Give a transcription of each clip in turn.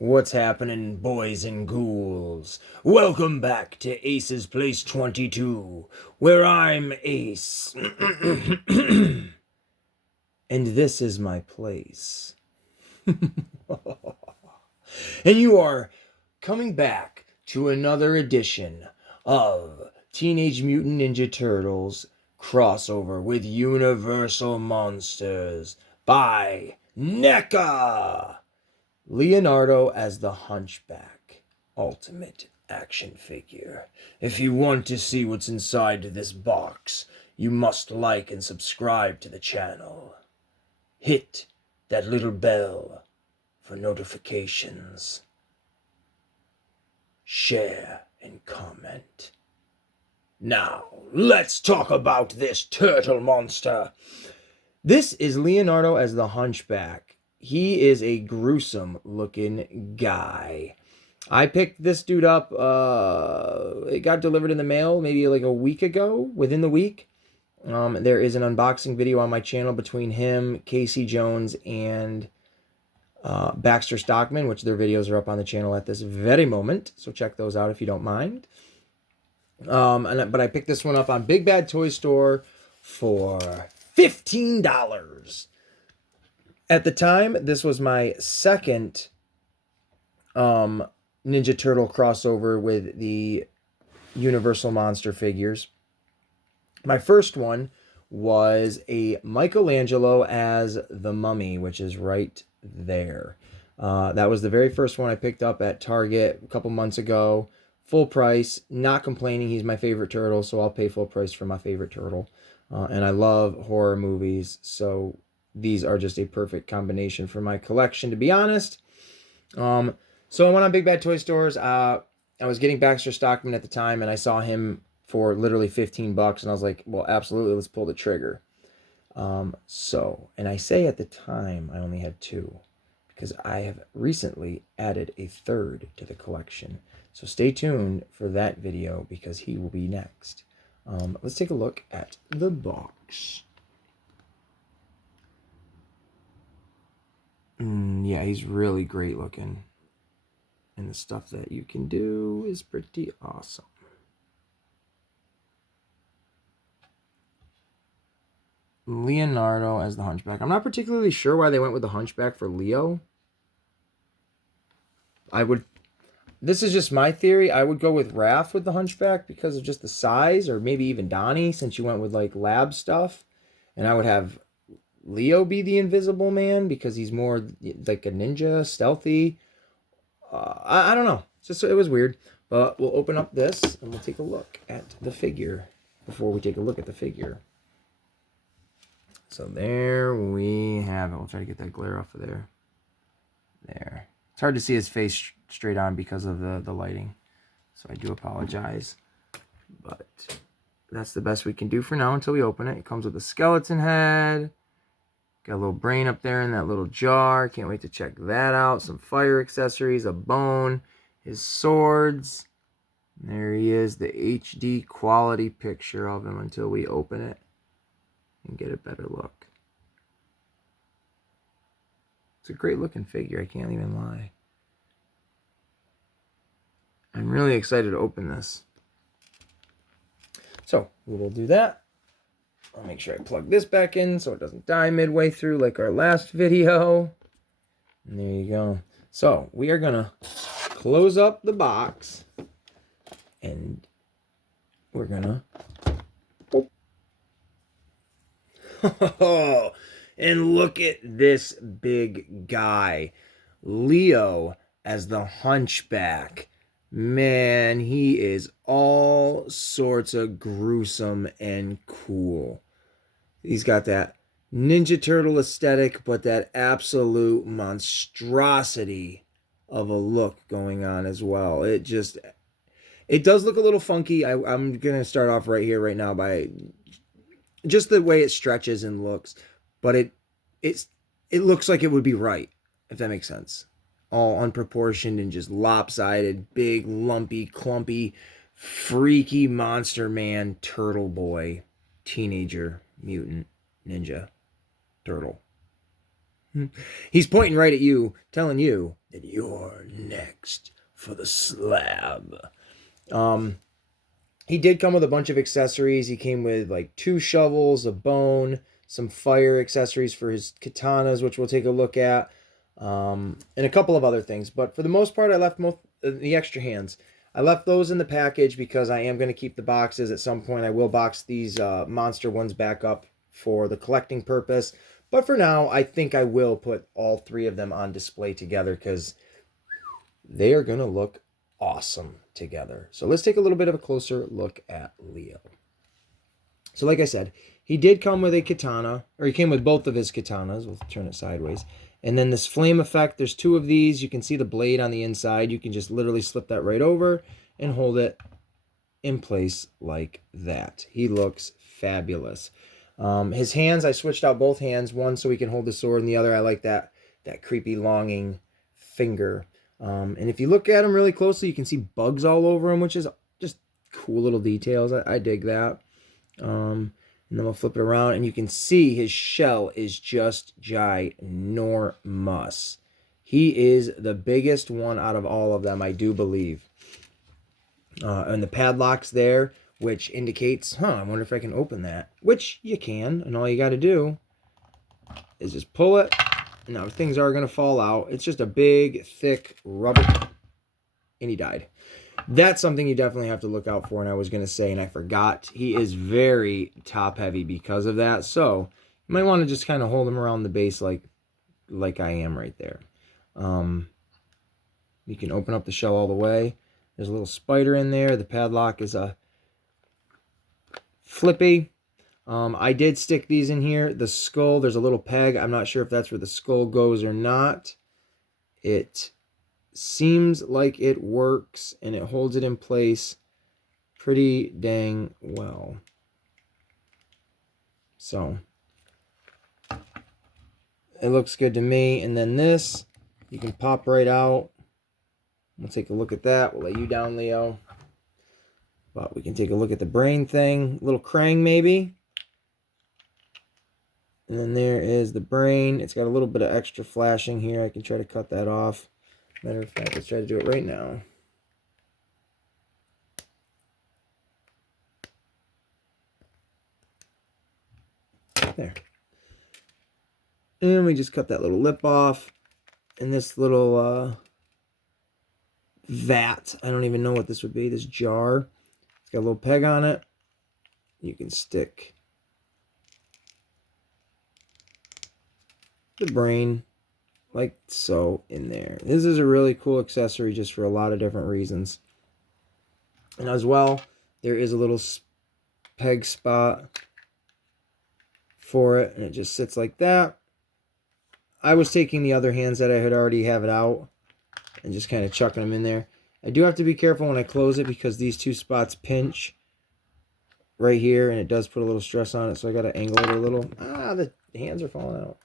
What's happening, boys and ghouls? Welcome back to Ace's Place 22, where I'm Ace. And this is my place. And you are coming back to another edition of Teenage Mutant Ninja Turtles crossover with Universal Monsters by NECA. Leonardo as the Hunchback Ultimate Action Figure. If you want to see what's inside this box, you must like and subscribe to the channel. Hit that little bell for notifications. Share and comment. Now, let's talk about this turtle monster. This is Leonardo as the Hunchback. He is a gruesome looking guy. I picked this dude up. It got delivered in the mail maybe like a week ago, within the week. There is an unboxing video on my channel between him, Casey Jones, and Baxter Stockman, which their videos are up on the channel at this very moment. So check those out if you don't mind. But I picked this one up on Big Bad Toy Store for $15. At the time, this was my second Ninja Turtle crossover with the Universal Monster figures. My first one was a Michelangelo as the Mummy, which is right there. That was the very first one I picked up at Target a couple months ago. Full price, not complaining. He's my favorite turtle, so I'll pay full price for my favorite turtle. And I love horror movies, so these are just a perfect combination for my collection, to be honest. So I went on Big Bad Toy Stores. I was getting Baxter Stockman at the time, and I saw him for literally $15, and I was like, well, absolutely, let's pull the trigger. And I say at the time I only had two, because I have recently added a third to the collection. So stay tuned for that video, because he will be next. Let's take a look at the box. Yeah, he's really great looking. And the stuff that you can do is pretty awesome. Leonardo as the Hunchback. I'm not particularly sure why they went with the Hunchback for Leo. This is just my theory. I would go with Raph with the Hunchback because of just the size, or maybe even Donnie, since you went with like lab stuff. And I would have Leo be the Invisible Man because he's more like a ninja, stealthy. I don't know. It was weird. But we'll open up this and we'll take a look at the figure before we take a look at the figure. So there we have it. We'll try to get that glare off of there. There. It's hard to see his face straight on because of the lighting. So I do apologize. But that's the best we can do for now until we open it. It comes with a skeleton head. Got a little brain up there in that little jar. Can't wait to check that out. Some fire accessories, a bone, his swords. There he is, the HD quality picture of him until we open it and get a better look. It's a great looking figure, I can't even lie. I'm really excited to open this. So we will do that. I'll make sure I plug this back in so it doesn't die midway through like our last video. And there you go. So we are going to close up the box. And we're going to... And look at this big guy. Leo as the Hunchback. Man, he is all sorts of gruesome and cool. He's got that Ninja Turtle aesthetic, but that absolute monstrosity of a look going on as well. It does look a little funky. I'm going to start off right here, right now, by just the way it stretches and looks. But it looks like it would be right, if that makes sense. All unproportioned and just lopsided, big, lumpy, clumpy, freaky monster man, turtle boy, teenager, mutant, ninja, turtle. He's pointing right at you, telling you then you're next for the slab. He did come with a bunch of accessories. He came with like 2 shovels, a bone, some fire accessories for his katanas, which we'll take a look at, and a couple of other things. But for the most part, I left the extra hands. I left those in the package because I am going to keep the boxes. At some point, I will box these monster ones back up for the collecting purpose. But for now, I think I will put all 3 of them on display together because they are going to look awesome together. So let's take a little bit of a closer look at Leo. So like I said, he did come with a katana, or he came with both of his katanas. We'll turn it sideways. And then this flame effect, there's 2 of these. You can see the blade on the inside. You can just literally slip that right over and hold it in place like that. He looks fabulous. His hands, I switched out both hands. One so he can hold the sword, and the other I like that creepy longing finger. And if you look at him really closely, you can see bugs all over him, which is just cool little details. I dig that. And then we'll flip it around, and you can see his shell is just ginormous. He is the biggest one out of all of them, I do believe. And the padlock's there, which indicates, I wonder if I can open that. Which you can, and all you got to do is just pull it. Now, things are going to fall out. It's just a big, thick rubber. And he died. That's something you definitely have to look out for, and I was going to say, and I forgot. He is very top-heavy because of that, so you might want to just kind of hold him around the base like I am right there. You can open up the shell all the way. There's a little spider in there. The padlock is a flippy. I did stick these in here. The skull, there's a little peg. I'm not sure if that's where the skull goes or not. It seems like it works, and it holds it in place pretty dang well. So, it looks good to me. And then this, you can pop right out. We'll take a look at that. We'll lay you down, Leo. But we can take a look at the brain thing. Little Krang, maybe. And then there is the brain. It's got a little bit of extra flashing here. I can try to cut that off. Matter of fact, let's try to do it right now. There. And we just cut that little lip off. And this little vat, I don't even know what this would be, this jar. It's got a little peg on it. You can stick the brain like so in there. This is a really cool accessory just for a lot of different reasons. And as well, there is a little peg spot for it, and it just sits like that. I was taking the other hands that I had already have it out and just kind of chucking them in there. I do have to be careful when I close it because these 2 spots pinch right here, and it does put a little stress on it, so I got to angle it a little. The hands are falling out.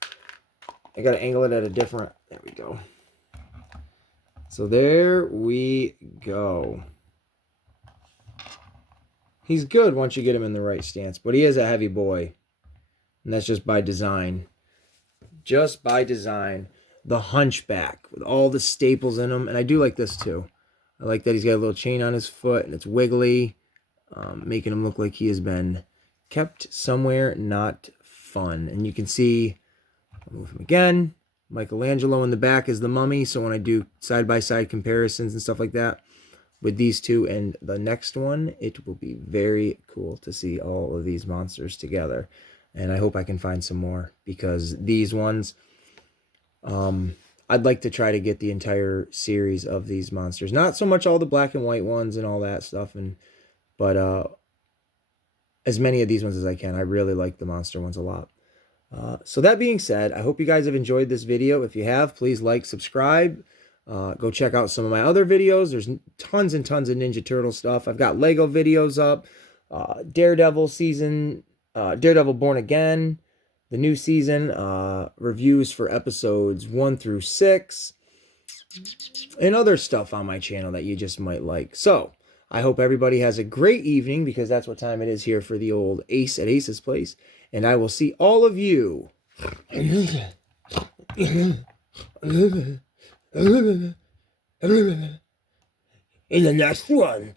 I got to angle it at a different, there we go. So there we go. He's good once you get him in the right stance, but he is a heavy boy. And that's just by design. Just by design. The Hunchback with all the staples in him. And I do like this too. I like that he's got a little chain on his foot and it's wiggly, making him look like he has been kept somewhere not fun. And you can see, I'll move him again. Michelangelo in the back is the mummy. So when I do side-by-side comparisons and stuff like that with these 2 and the next one, it will be very cool to see all of these monsters together. And I hope I can find some more because these ones, I'd like to try to get the entire series of these monsters. Not so much all the black and white ones and all that stuff, but as many of these ones as I can. I really like the monster ones a lot. So that being said, I hope you guys have enjoyed this video. If you have, please like, subscribe. Go check out some of my other videos. There's tons and tons of Ninja Turtle stuff. I've got Lego videos up. Daredevil Born Again, the new season, reviews for episodes 1 through 6, and other stuff on my channel that you just might like. So, I hope everybody has a great evening, because that's what time it is here for the old Ace at Ace's place. And I will see all of you In the next one.